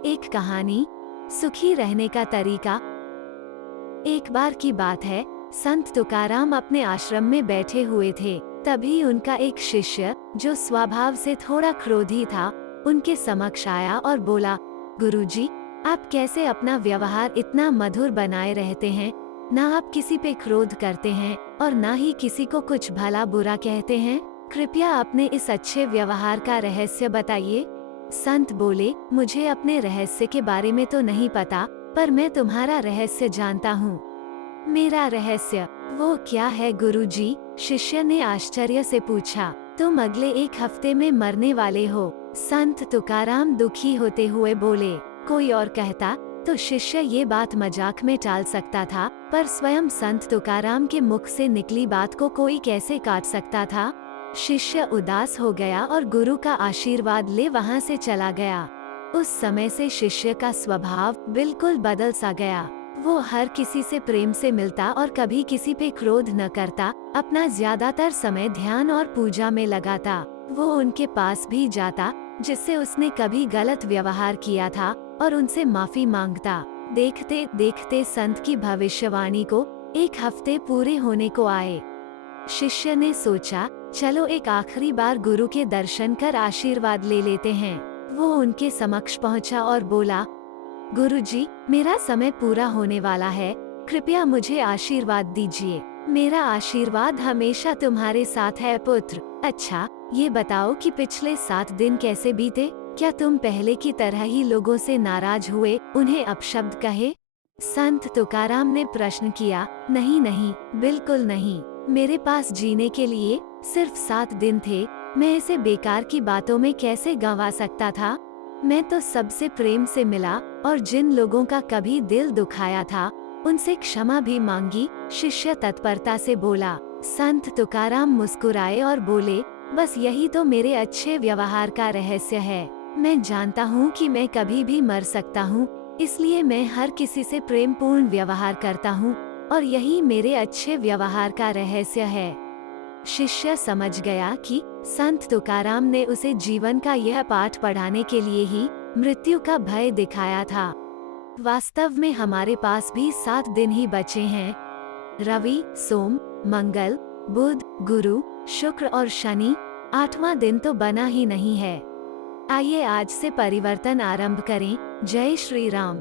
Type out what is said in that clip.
एक कहानी, सुखी रहने का तरीका। एक बार की बात है, संत तुकाराम अपने आश्रम में बैठे हुए थे। तभी उनका एक शिष्य, जो स्वभाव से थोड़ा क्रोधी था, उनके समक्ष आया और बोला, गुरुजी, आप कैसे अपना व्यवहार इतना मधुर बनाए रहते हैं? ना आप किसी पे क्रोध करते हैं और ना ही किसी को कुछ भला बुरा कहते हैं। कृपया अपने इस अच्छे व्यवहार का रहस्य बताइए। संत बोले, मुझे अपने रहस्य के बारे में तो नहीं पता, पर मैं तुम्हारा रहस्य जानता हूँ। मेरा रहस्य? वो क्या है गुरुजी? शिष्य ने आश्चर्य से पूछा। तुम अगले एक हफ्ते में मरने वाले हो। संत तुकाराम दुखी होते हुए बोले। कोई और कहता तो शिष्य ये बात मजाक में टाल सकता था, पर स्वयं संत तुकाराम के मुख से निकली बात को कोई कैसे काट सकता था? शिष्य उदास हो गया और गुरु का आशीर्वाद ले वहाँ से चला गया। उस समय से शिष्य का स्वभाव बिल्कुल बदल सा गया। वो हर किसी से प्रेम से मिलता और कभी किसी पे क्रोध न करता। अपना ज्यादातर समय ध्यान और पूजा में लगाता। वो उनके पास भी जाता जिससे उसने कभी गलत व्यवहार किया था और उनसे माफी मांगता। देखते देखते संत की भविष्यवाणी को 1 हफ्ते पूरे होने को आए। शिष्य ने सोचा, चलो एक आखिरी बार गुरु के दर्शन कर आशीर्वाद ले लेते हैं। वो उनके समक्ष पहुंचा और बोला, गुरुजी, मेरा समय पूरा होने वाला है, कृपया मुझे आशीर्वाद दीजिए। मेरा आशीर्वाद हमेशा तुम्हारे साथ है पुत्र। अच्छा, ये बताओ कि पिछले 7 दिन कैसे बीते? क्या तुम पहले की तरह ही लोगों से नाराज हुए, उन्हें अपशब्द कहे? संत तुकाराम ने प्रश्न किया। नहीं नहीं, बिल्कुल नहीं। मेरे पास जीने के लिए सिर्फ 7 दिन थे। मैं इसे बेकार की बातों में कैसे गंवा सकता था? मैं तो सबसे प्रेम से मिला और जिन लोगों का कभी दिल दुखाया था, उनसे क्षमा भी मांगी। शिष्य तत्परता से बोला। संत तुकाराम मुस्कुराए और बोले, बस यही तो मेरे अच्छे व्यवहार का रहस्य है। मैं जानता हूँ कि मैं कभी भी मर सकता हूँ, इसलिए मैं हर किसी से प्रेम पूर्ण व्यवहार करता हूँ और यही मेरे अच्छे व्यवहार का रहस्य है। शिष्य समझ गया कि संत तुकाराम ने उसे जीवन का यह पाठ पढ़ाने के लिए ही मृत्यु का भय दिखाया था। वास्तव में हमारे पास भी 7 दिन ही बचे हैं। रवि, सोम, मंगल, बुध, गुरु, शुक्र और शनि, 8वां दिन तो बना ही नहीं है। आइए आज से परिवर्तन आरंभ करें। जय श्री राम।